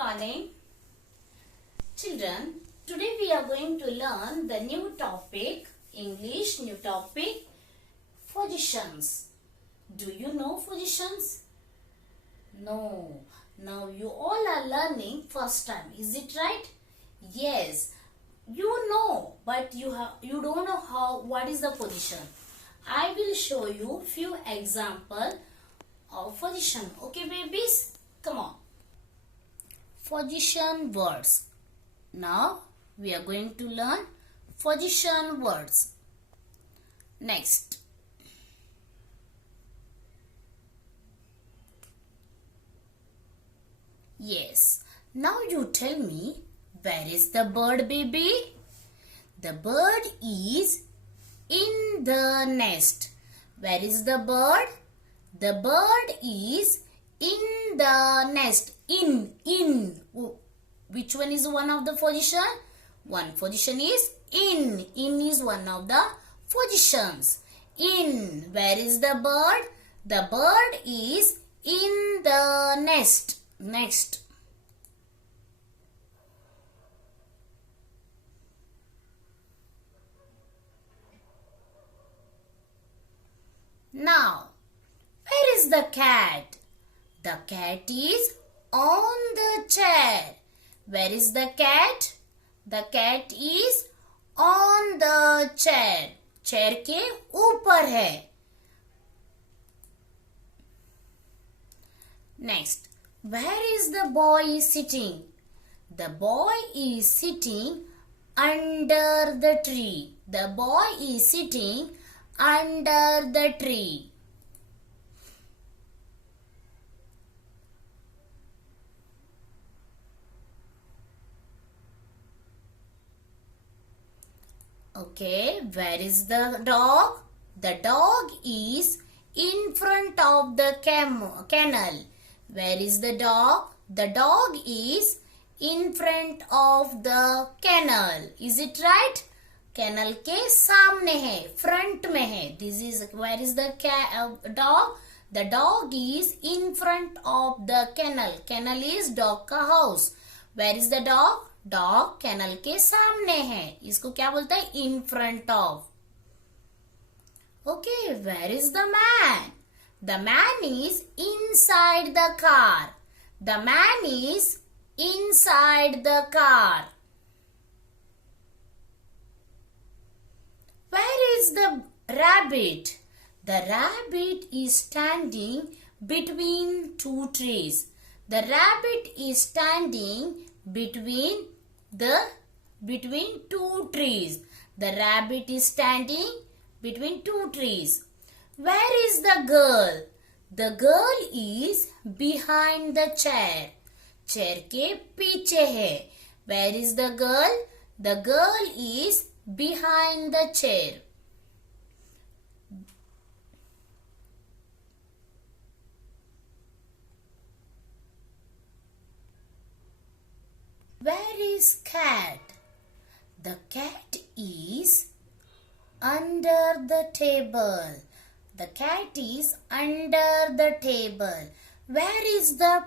morning. Children, today we are going to learn the new topic, English new topic, positions. Do you know positions? No. Now you all are learning first time. Is it right? Yes. You know, but you don't know what is the position. I will show you few example of position. Okay, babies? Come on. Position words. Now we are going to learn position words. Next. Yes. Now you tell me, where is the bird, baby? The bird is in the nest. Where is the bird? The bird is in the nest. In. Which one is one of the position? One position is in. In is one of the positions. In. Where is the bird? The bird is in the nest. Next. Now, where is the cat? The cat is on the chair. Where is the cat? The cat is on the chair. Chair के ऊपर है. Next, where is the boy sitting? The boy is sitting under the tree. The boy is sitting under the tree. Okay, where is the dog? The dog is in front of the kennel. Where is the dog? The dog is in front of the kennel. Is it right? Kennel के सामने है, front में है. This is where is the dog? The dog is in front of the kennel. Kennel is dog का house. Where is the dog? Dog kennel के सामने है. इसको क्या बोलता है? In front of. Okay, where is the man? The man is inside the car. The man is inside the car. Where is the rabbit? The rabbit is standing between two trees. The rabbit is standing between two trees. The rabbit is standing between two trees. Where is the girl? The girl is behind the chair. Chair के पीछे है. Where is the girl? The girl is behind the chair. Where is cat? The cat is under the table. The cat is under the table. Where is the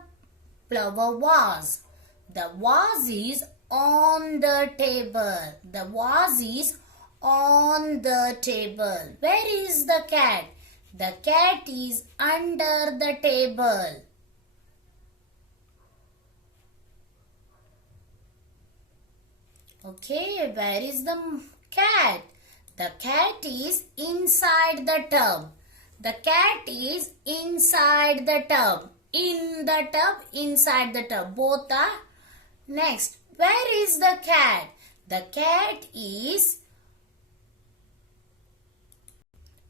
flower vase? The vase is on the table. The vase is on the table. Where is the cat? The cat is under the table. Okay, where is the cat? The cat is inside the tub. The cat is inside the tub. In the tub, inside the tub. Both are. Next, where is the cat? The cat is.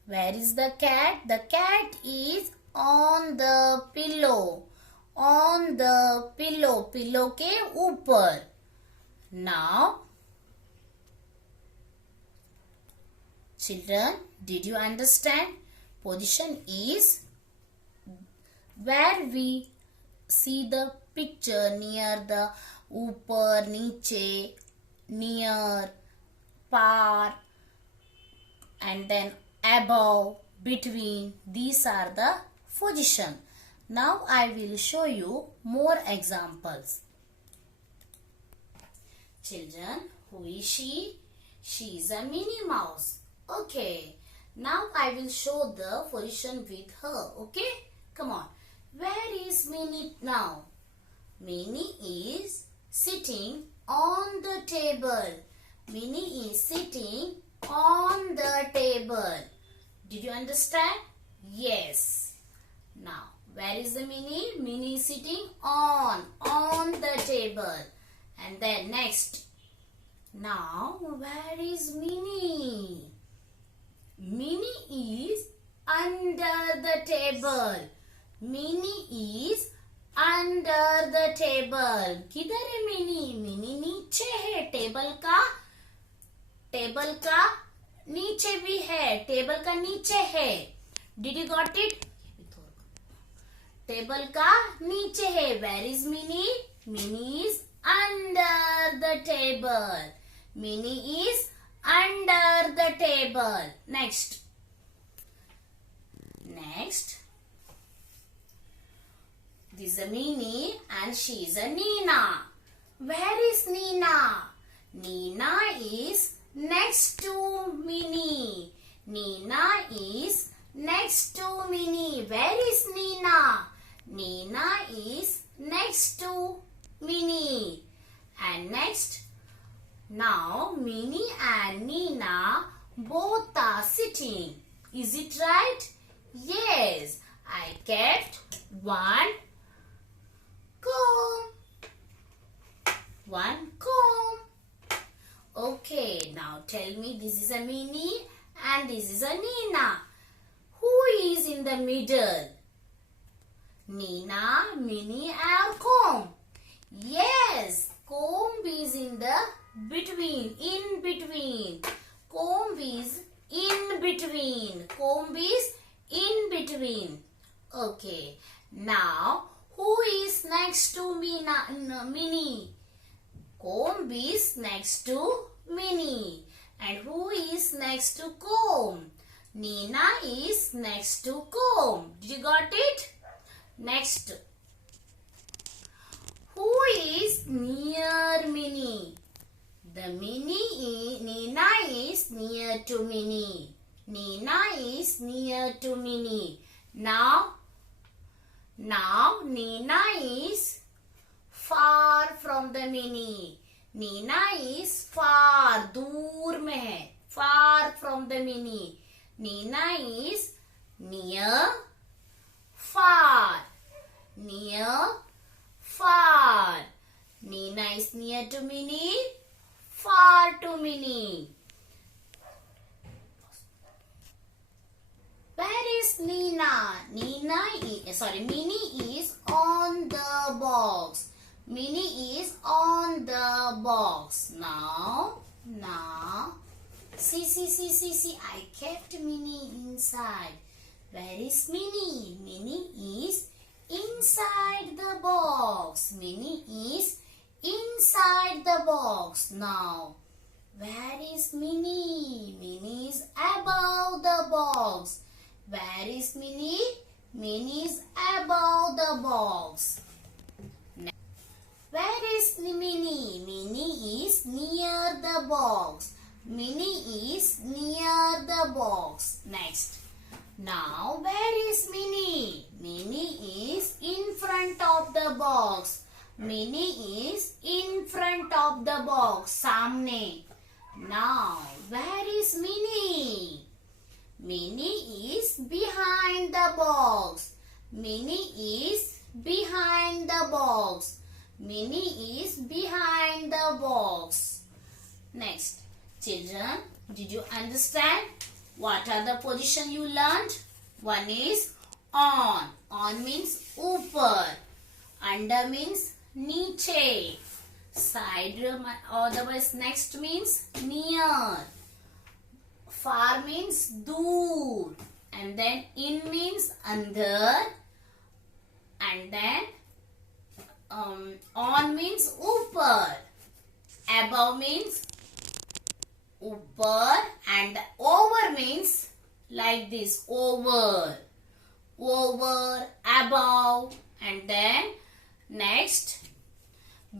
Where is the cat? The cat is on the pillow. On the pillow. Pillow के ऊपर. Now, children, did you understand? Position is where we see the picture near the ऊपर, नीचे, near, par, and then above, between. These are the position. Now I will show you more examples. Children, who is she? She is a Minnie Mouse. Okay. Now I will show the position with her. Okay? Come on. Where is Minnie now? Minnie is sitting on the table. Minnie is sitting on the table. Did you understand? Yes. Now, where is the Minnie? Minnie is sitting on the table. And then next. Now, where is Minnie? Minnie is under the table. Minnie is under the table. किधर है mini? Mini नीचे है table का नीचे भी है, table का नीचे है. Did you got it? Table का नीचे है. Where is Minnie? Minnie is under the table. Minnie is under the table. Next. This is a Minnie and she is a Nina. Where is Nina? Nina is next to Minnie. Nina is next to Minnie. Where is Nina? Nina is next to Minnie. And next. Now Minnie and Nina both are sitting. Is it right? Yes. I kept one comb. Okay, now tell me, this is a Minnie and this is a Nina. Who is in the middle? Nina, Minnie or comb? Yes, comb is in the between, in between. Comb is in between. Comb is in between. Okay, now who is next to Minnie? Comb is next to Minnie. And who is next to comb? Nina is next to comb. Did you got it? Next. Who is near Minnie? Nina is near to Minnie. Nina is near to Minnie. Now Nina is far from the Minnie. Nina is far, दूर में है, far from the Minnie. Nina is near, far. Near, far. Nina is near to Minnie, far to Minnie. Where is Nina? Minnie is on the box. Minnie is on the box. Now, see. I kept Minnie inside. Where is Minnie? Minnie is inside the box. Minnie is inside the box. Now, where is Minnie? Minnie is above the box. Where is Minnie? Minnie is above the box. Where is Minnie? Minnie is near the box. Minnie is near the box. Next. Now, where is Minnie? Minnie is in front of the box. Minnie is in front of the box. सामने. Now, where is Minnie? Minnie is behind the box. Minnie is behind the box. Minnie is behind the box. Next. Children, did you understand? What are the position you learned? One is on. On means ऊपर. Under means नीचे. Side, otherwise next means near. Far means दूर. And then in means अंदर. And then on means ऊपर. Above means ऊपर. And over means like this. Over, above. And then next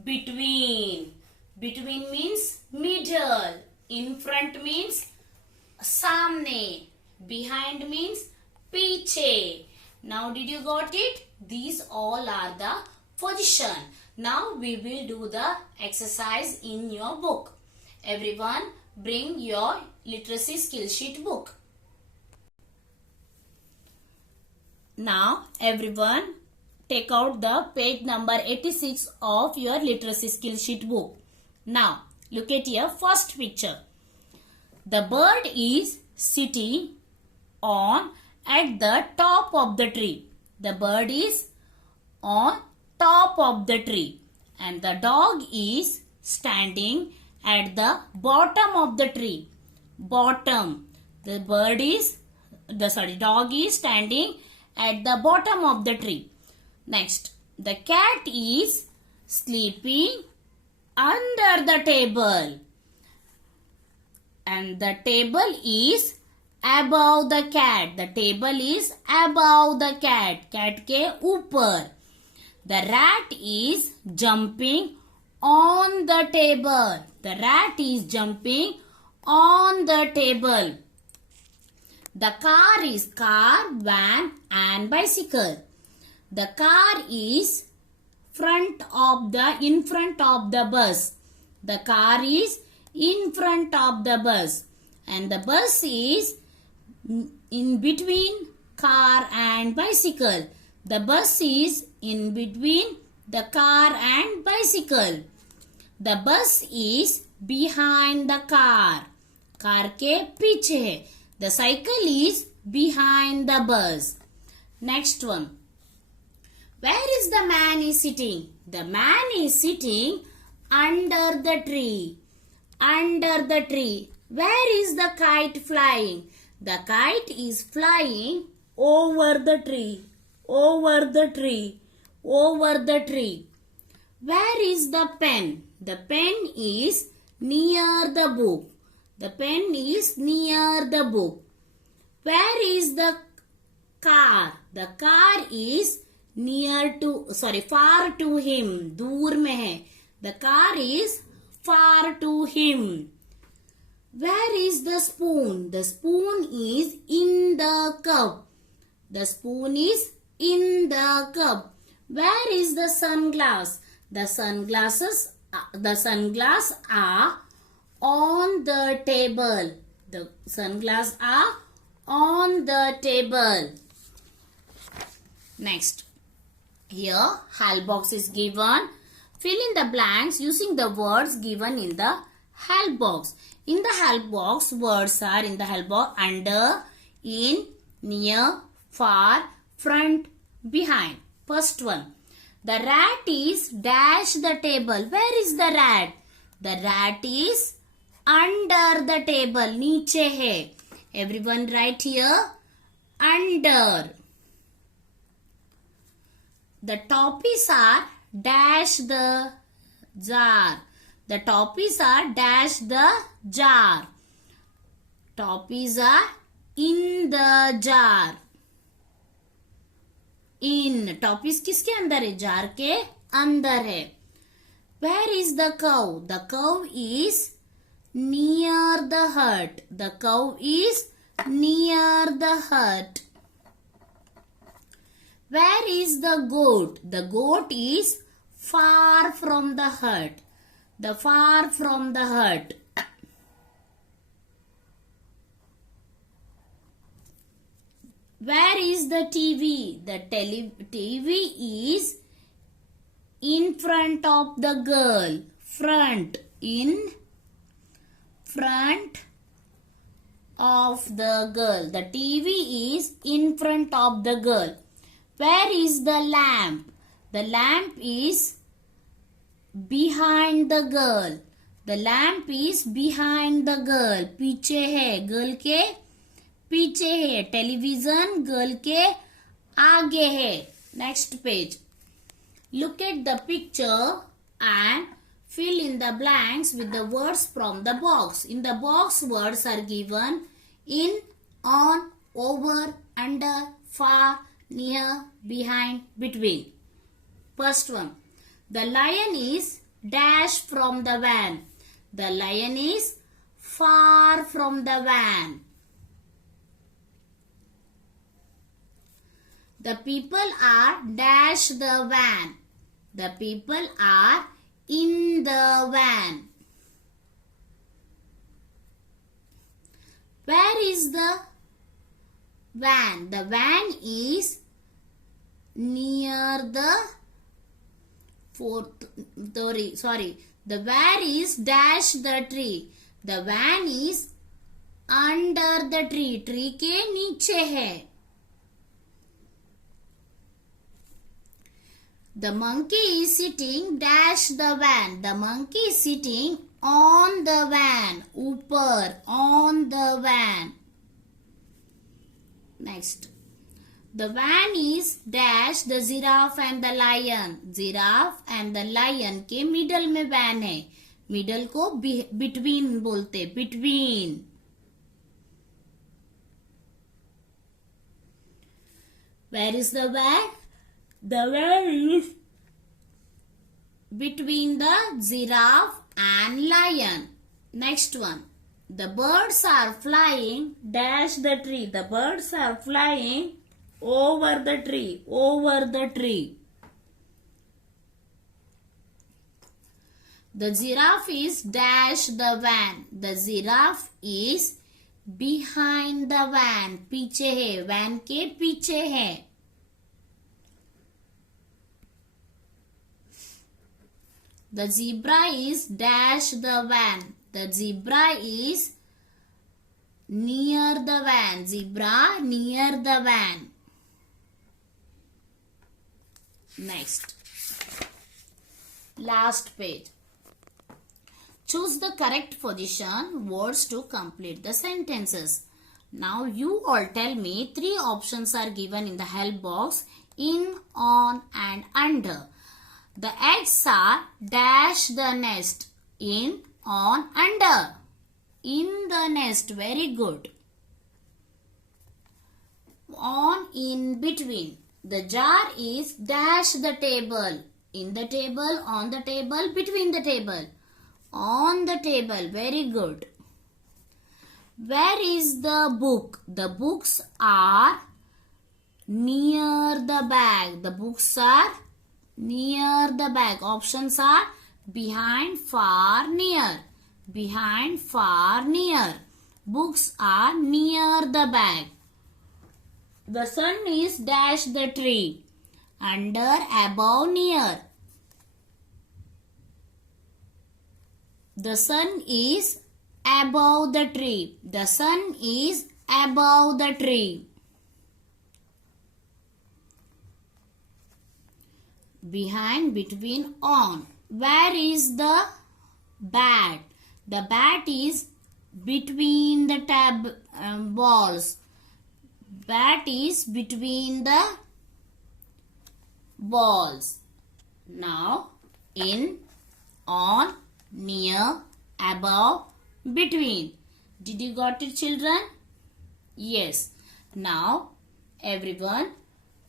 between. Between means middle. In front means सामने. Behind means पीछे. Now did you got it? These all are the position. Now we will do the exercise in your book. Everyone bring your literacy skill sheet book. Now everyone take out the page number 86 of your literacy skill sheet book. Now look at your first picture. The bird is sitting on at the top of the tree. The bird is on top of the tree and the dog is standing at the bottom of the tree. Bottom. The dog is standing at the bottom of the tree. Next, the cat is sleeping under the table and the table is above the cat. The table is above the cat. Cat के ऊपर. The rat is jumping on the table. The rat is jumping on the table. The car is car, van and bicycle. The car is in front of the bus. The car is in front of the bus and the bus is in between car and bicycle. The bus is in between the car and bicycle. The bus is behind the car. Car के पीछे है. The cycle is behind the bus. Next one. Where is the man is sitting? The man is sitting under the tree. Under the tree. Where is the kite flying? The kite is flying over the tree. Over the tree. Over the tree. Where is the pen? The pen is near the book. The pen is near the book. Where is the car? The car is far to him. दूर में है. The car is far to him. Where is the spoon? The spoon is in the cup. The spoon is in the cup. Where is the sunglass? The sunglasses are on the table. The sunglasses are on the table. Next. Here, help box is given. Fill in the blanks using the words given in the help box. In the help box, words are in the help box under, in, near, far, front, behind. First one. The rat is dash the table. Where is the rat? The rat is under the table. नीचे है. Everyone write here. Under. The toppers are dash the jar. The toppers are dash the jar. Toppers are in the jar. In. Toppers किसके अंदर है? jar के अंदर है. Where is the cow? The cow is near the hut. The cow is near the hut. Where is the goat? The goat is far from the hut. The far from the hut. Where is the TV? The TV is in front of the girl. Front. In front of the girl. The TV is in front of the girl. Where is the lamp? The lamp is behind the girl. The lamp is behind the girl. पीछे है. girl के पीछे है. Television girl के आगे है. Next page. Look at the picture and fill in the blanks with the words from the box. In the box, words are given in, on, over, under, far, near, behind, between. First one. The lion is dash from the van. The lion is far from the van. The people are dash the van. The people are in the van. Where is the van? The van is near the the van is dash the tree. The van is under the tree. Tree के नीचे है. The monkey is sitting dash the van. The monkey is sitting on the van. ऊपर, on the van. Next. The van is dash the giraffe and the lion. Giraffe and the lion के middle में van है. Middle को between बोलते. Between. Where is the van? The van is between the giraffe and lion. Next one. The birds are flying dash the tree. The birds are flying over the tree. Over the tree. The giraffe is dash the van. The giraffe is behind the van. पीछे है. van के पीछे है. The zebra is dash the van. The zebra is near the van. Zebra near the van. Next. Last page. Choose the correct position words to complete the sentences. Now you all tell me 3 options are given in the help box: in, on and under. The eggs are dash the nest. In, on, under. In the nest. Very good. On, in, between. The jar is dash the table. In the table, on the table, between the table. On the table. Very good. Where is the book? The books are near the bag. The books are near the bag. Options are behind, far, near. Behind, far, near. Books are near the bag. The sun is dash the tree. Under, above, near. The sun is above the tree. The sun is above the tree. Behind, between, on. Where is the bat? The bat is between the balls. Bat is between the balls. Now, in, on, near, above, between. Did you got it, children? Yes. Now, everyone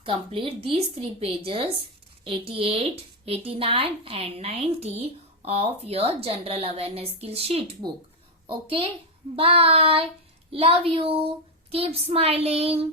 complete these 3 pages, 88, 89 and 90 of your General Awareness Skill Sheet book. Okay? Bye. Love you. Keep smiling.